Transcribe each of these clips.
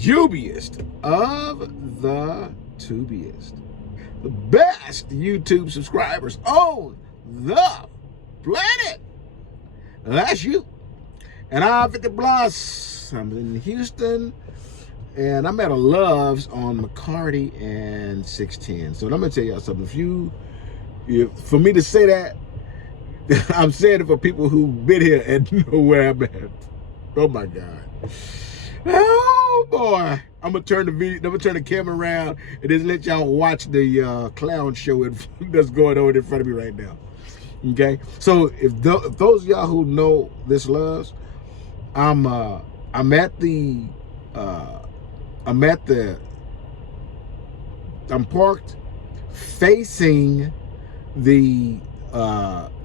Jubiest of the tubiest, the best YouTube subscribers on the planet. That's you. And I'm 50 plus. I'm in Houston, and I'm at a Love's on McCarty and 610. So I'm gonna tell y'all something. If for me to say that, I'm saying it for people who've been here and know where I'm at. Oh my God. Oh boy. I'm gonna turn the camera around and just let y'all watch the clown show that's going on in front of me right now. Okay? So if those of y'all who know this Love's, I'm parked facing the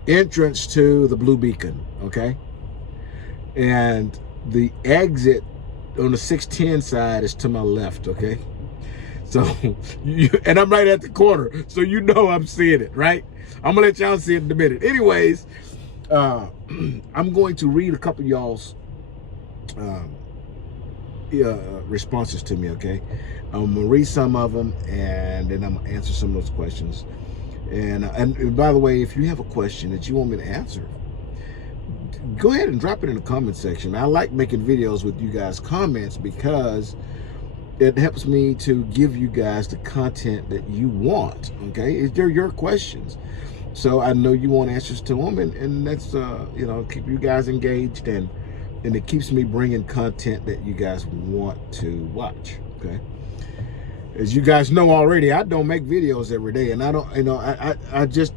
entrance to the Blue Beacon, okay? And the exit on the 610 side is to my left, okay? So, and I'm right at the corner, so you know I'm seeing it, right? I'm gonna let y'all see it in a minute. Anyways, I'm going to read a couple of y'all's responses to me, okay? I'm gonna read some of them, and then I'm gonna answer some of those questions. And by the way, if you have a question that you want me to answer, go ahead and drop it in the comment section. I like making videos with you guys' comments because it helps me to give you guys the content that you want, okay? They're your questions. So I know you want answers to them, and that's, you know, keep you guys engaged, and it keeps me bringing content that you guys want to watch, okay? As you guys know already, I don't make videos every day, and I don't, you know, I just,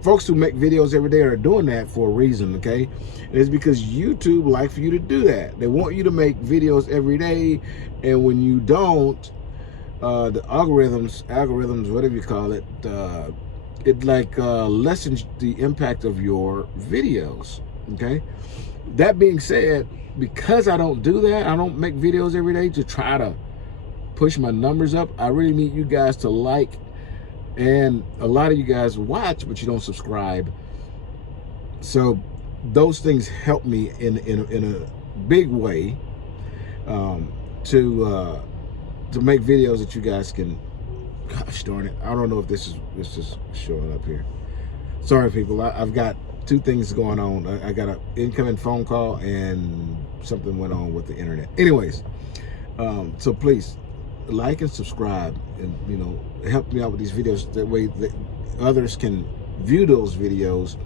folks who make videos every day are doing that for a reason, okay? And it's because YouTube likes for you to do that. They want you to make videos every day, and when you don't, the algorithms, whatever you call it, it like lessens the impact of your videos, okay? That being said, because I don't do that, I don't make videos every day to try to push my numbers up. I really need you guys to like, and a lot of you guys watch, but you don't subscribe. So those things help me in a big way to make videos that you guys can. Gosh darn it! I don't know if this is showing up here. Sorry, people. I've got two things going on. I got an incoming phone call and something went on with the internet. Anyways, so please like and subscribe, and you know, help me out with these videos. That way that others can view those videos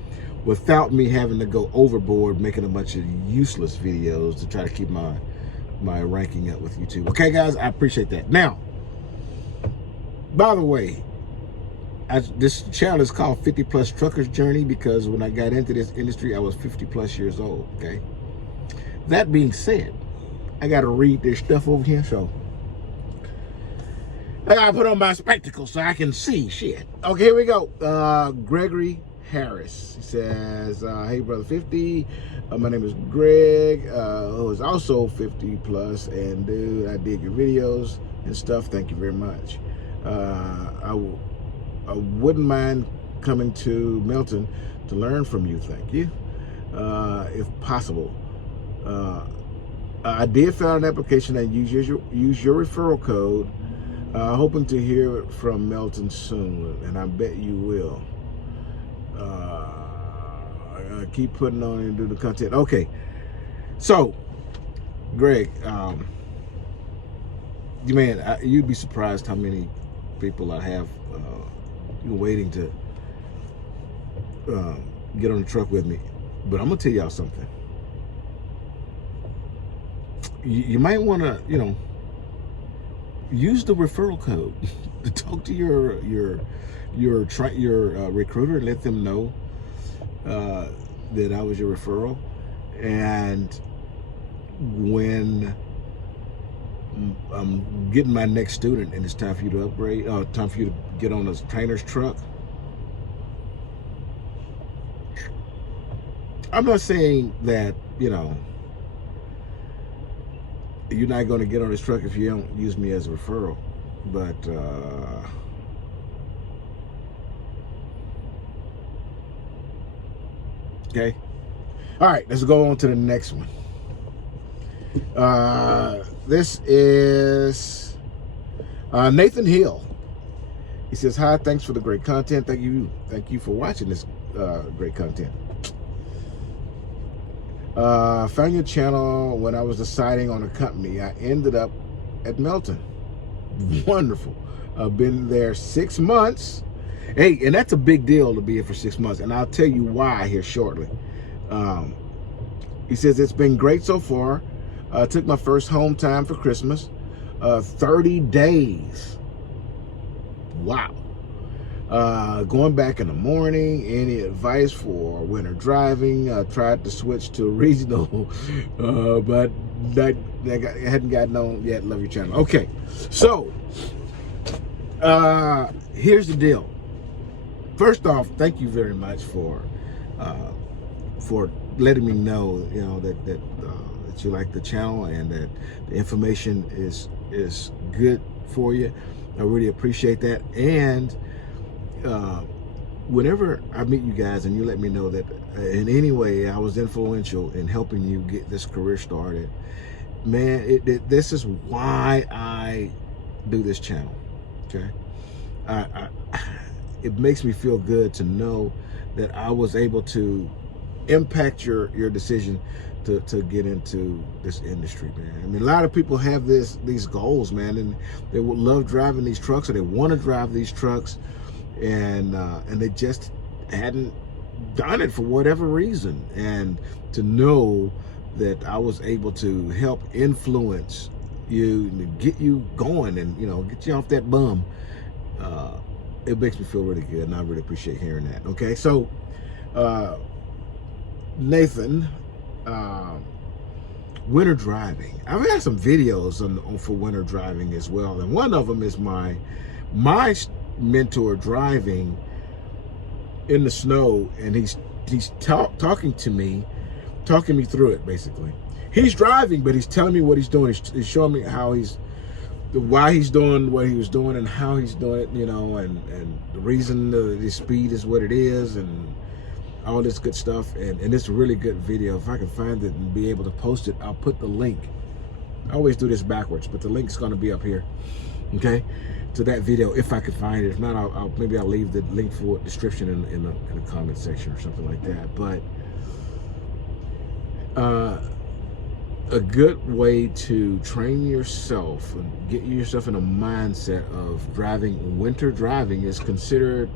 without me having to go overboard making a bunch of useless videos to try to keep my ranking up with YouTube. Okay, guys, I appreciate that. Now, by the way, this channel is called 50 Plus Truckers Journey because when I got into this industry, I was 50 plus years old, okay? That being said, I got to read this stuff over here, so I gotta put on my spectacles so I can see shit. Okay, here we go. Gregory Harris. He says, hey, brother 50. My name is Greg, who is also 50 plus. And dude, I dig your videos and stuff. Thank you very much. I wouldn't mind coming to Melton to learn from you. Thank you. If possible. I did fill out an application and use your referral code. Hoping to hear from Melton soon, and I bet you will. I keep putting on and do the content. Okay, so Greg, you'd be surprised how many people I have waiting to get on the truck with me. But I'm gonna tell y'all something. You might want to, you know, use the referral code to talk to your recruiter and let them know that I was your referral. And when I'm getting my next student and it's time for you to upgrade, time for you to get on a trainer's truck, I'm not saying that, you know, you're not going to get on this truck if you don't use me as a referral, but okay. All right, let's go on to the next one. this is Nathan Hill. He says, hi, thanks for the great content. Thank you for watching this great content. Found your channel when I was deciding on a company. I ended up at Melton. Wonderful. I've been there 6 months. Hey, and that's a big deal to be here for 6 months, and I'll tell you why here shortly. He says, it's been great so far. Took my first home time for Christmas. 30 days. Wow. Going back in the morning. Any advice for winter driving? Tried to switch to regional, but that hadn't gotten on yet. Love your channel. Okay, so here's the deal. First off, thank you very much for letting me know, you know, that you like the channel and that the information is good for you. I really appreciate that. And whenever I meet you guys and you let me know that in any way I was influential in helping you get this career started, man, this is why I do this channel. Okay, it makes me feel good to know that I was able to impact your decision to get into this industry, man. I mean, a lot of people have these goals, man, and they would love driving these trucks, or they want to drive these trucks, and they just hadn't done it for whatever reason. And to know that I was able to help influence you, get you going, and, you know, get you off that bum, it makes me feel really good, and I really appreciate hearing that. Okay, so Nathan, winter driving. I've had some videos for winter driving as well, and one of them is my mentor driving in the snow, and he's talking me through it. Basically, he's driving, but he's telling me what he's doing. He's showing me why he's doing what he was doing and how he's doing it, you know, and the reason the speed is what it is, and all this good stuff. And it's a really good video. If I can find it and be able to post it, I'll put the link. I always do this backwards, but the link is going to be up here, okay, to that video if I can find it. If not, maybe I'll leave the link for description in the comment section or something like that. But a good way to train yourself and get yourself in a mindset of winter driving is consider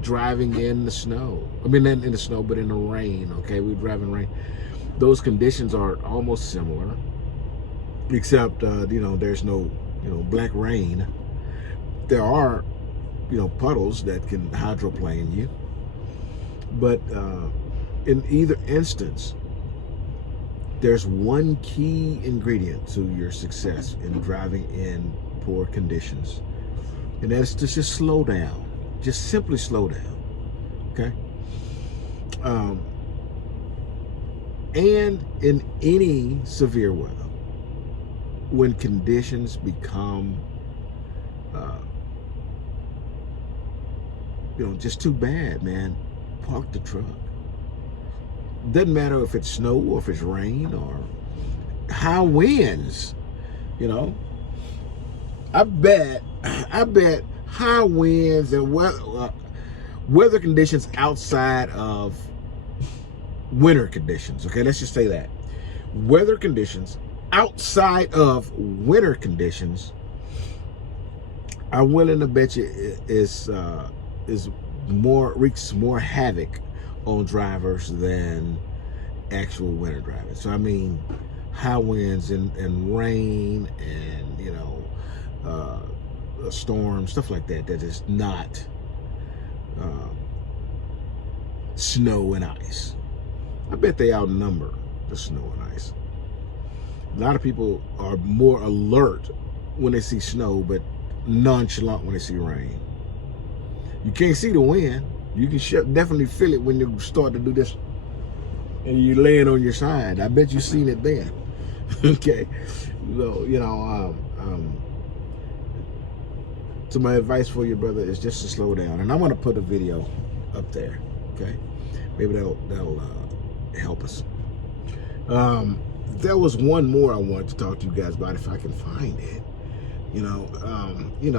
driving in the snow. I mean, in the snow, but in the rain. Okay, we drive in rain. Those conditions are almost similar, except you know, there's no, you know, black rain. There are, you know, puddles that can hydroplane you, but in either instance, there's one key ingredient to your success in driving in poor conditions, and that's to just slow down. Just simply slow down, okay? And in any severe weather, when conditions become, you know, just too bad, man, park the truck. Doesn't matter if it's snow or if it's rain or high winds, you know. I bet high winds and weather conditions outside of winter conditions, okay, let's just say that. Weather conditions outside of winter conditions, I'm willing to bet you wreaks more havoc on drivers than actual winter driving. So I mean, high winds and rain and, you know, a storm, stuff like that, that is not snow and ice. I bet they outnumber the snow and ice. A lot of people are more alert when they see snow, but nonchalant when they see rain. You can't see the wind. You can definitely feel it when you start to do this and you're laying on your side. I bet you've seen it then. Okay, so, you know, so my advice for you, brother, is just to slow down. And I'm going to put a video up there, okay? Maybe that'll help us. there was one more I wanted to talk to you guys about if I can find it. You know,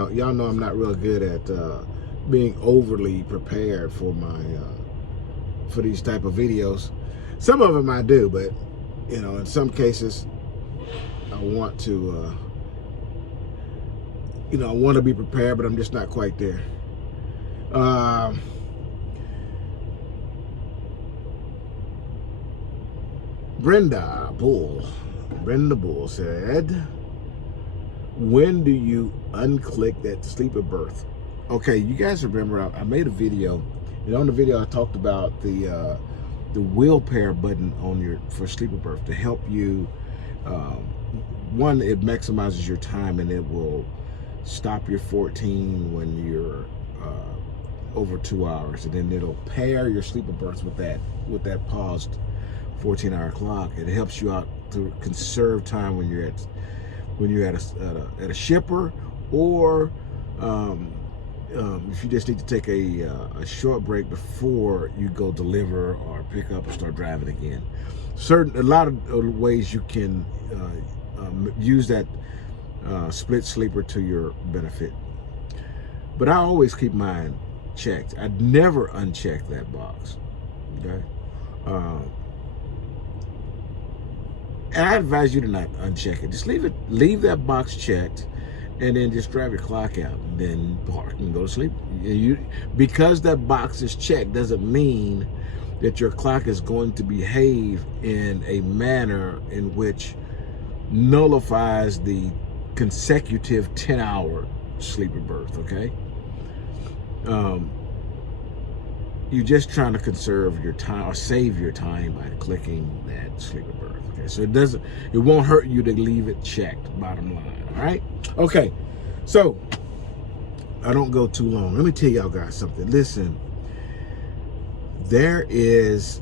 y'all know I'm not real good at being overly prepared for my for these type of videos. Some of them I do, but you know, in some cases I want to you know, I want to be prepared, but I'm just not quite there. Brenda Bull said, when do you unclick that sleeper berth? Okay, you guys remember I made a video, and on the video I talked about the wheel pair button on for sleeper berth to help you. One, it maximizes your time, and it will stop your 14 when you're over 2 hours, and then it'll pair your sleeper berths with that paused 14-hour clock. It helps you out to conserve time when you're at a shipper, or if you just need to take a short break before you go deliver or pick up or start driving again. A lot of ways you can use that split sleeper to your benefit. But I always keep mine checked. I'd never uncheck that box. Okay. And I advise you to not uncheck it. Just leave that box checked, and then just drive your clock out, and then park and go to sleep. Because that box is checked doesn't mean that your clock is going to behave in a manner in which nullifies the consecutive 10-hour sleeper berth, okay? You're just trying to conserve your time or save your time by clicking that sleeper berth. Okay, so it won't hurt you to leave it checked, bottom line. All right. Okay, so I don't go too long. Let me tell y'all guys something. Listen, there is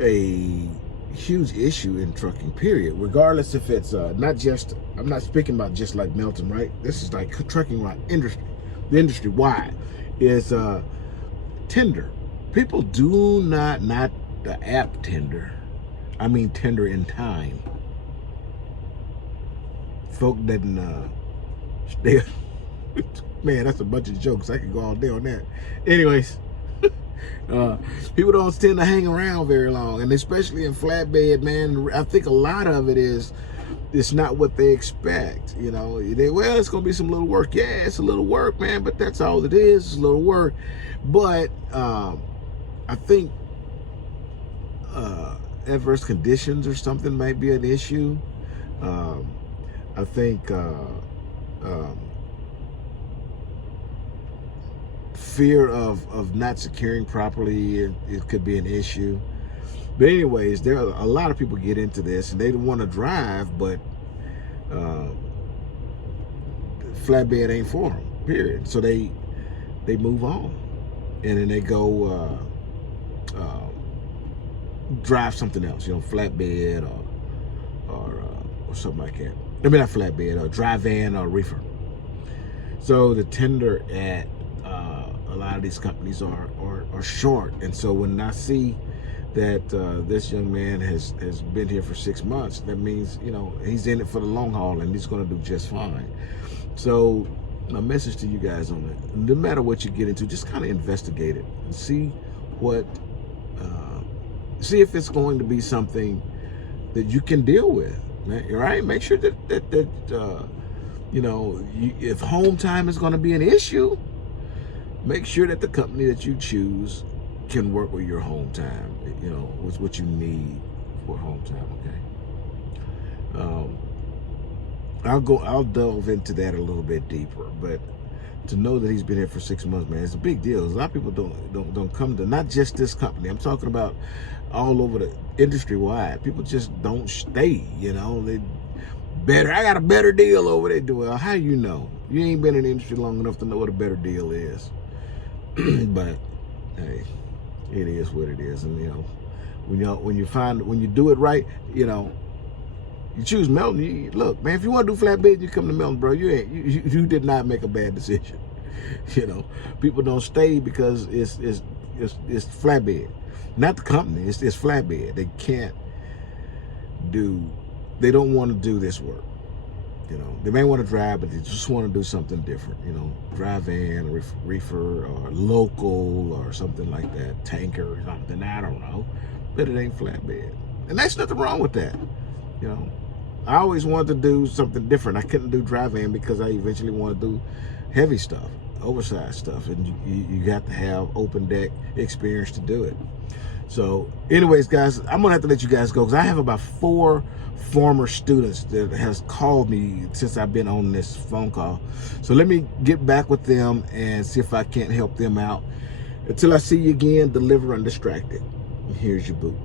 a huge issue in trucking, period, regardless if it's not just, I'm not speaking about just like Melton, right? This is like trucking like industry, the industry wide is tender. People do not the app tender. I mean tender in time. Folk didn't they man, that's a bunch of jokes. I could go all day on that. Anyways, people don't tend to hang around very long, and especially in flatbed, man. I think a lot of it is it's not what they expect. You know, well, it's gonna be some little work. Yeah, it's a little work, man, but that's all it is. It's a little work. But I think adverse conditions or something might be an issue. I think fear of not securing properly, it could be an issue. But anyways, there are a lot of people get into this and they don't want to drive, but flatbed ain't for them, period. So they move on, and then they go drive something else, you know, flatbed or something like that. I mean, not flatbed, or dry van or reefer. So the tender at a lot of these companies are short, and so when I see that this young man has been here for 6 months, that means, you know, he's in it for the long haul, and he's going to do just fine. So my message to you guys on that, no matter what you get into, just kind of investigate it and see what, see if it's going to be something that you can deal with, right? Make sure that you know, if home time is going to be an issue, make sure that the company that you choose can work with your home time, you know, with what you need for home time, okay? I'll delve into that a little bit deeper, but to know that he's been here for 6 months, man, it's a big deal. A lot of people don't come to, not just this company, I'm talking about all over the industry wide. People just don't stay, you know. I got a better deal over there. Well, how you know? You ain't been in the industry long enough to know what a better deal is. But hey, it is what it is. And you know, when you do it right, you know, you choose Melton. Look, man, if you want to do flatbed, you come to Melton, bro. You did not make a bad decision. You know, people don't stay because it's flatbed, not the company. It's flatbed. They can't they don't want to do this work. You know, they may want to drive, but they just want to do something different. You know, dry van, reefer, or local, or something like that, tanker or something. I don't know, but it ain't flatbed, and there's nothing wrong with that. You know, I always wanted to do something different. I couldn't do dry van because I eventually want to do heavy stuff, oversized stuff, and you got to have open deck experience to do it. So anyways, guys, I'm gonna have to let you guys go because I have about 4 former students that has called me since I've been on this phone call. So let me get back with them and see if I can't help them out. Until I see you again, deliver undistracted. Here's your boop.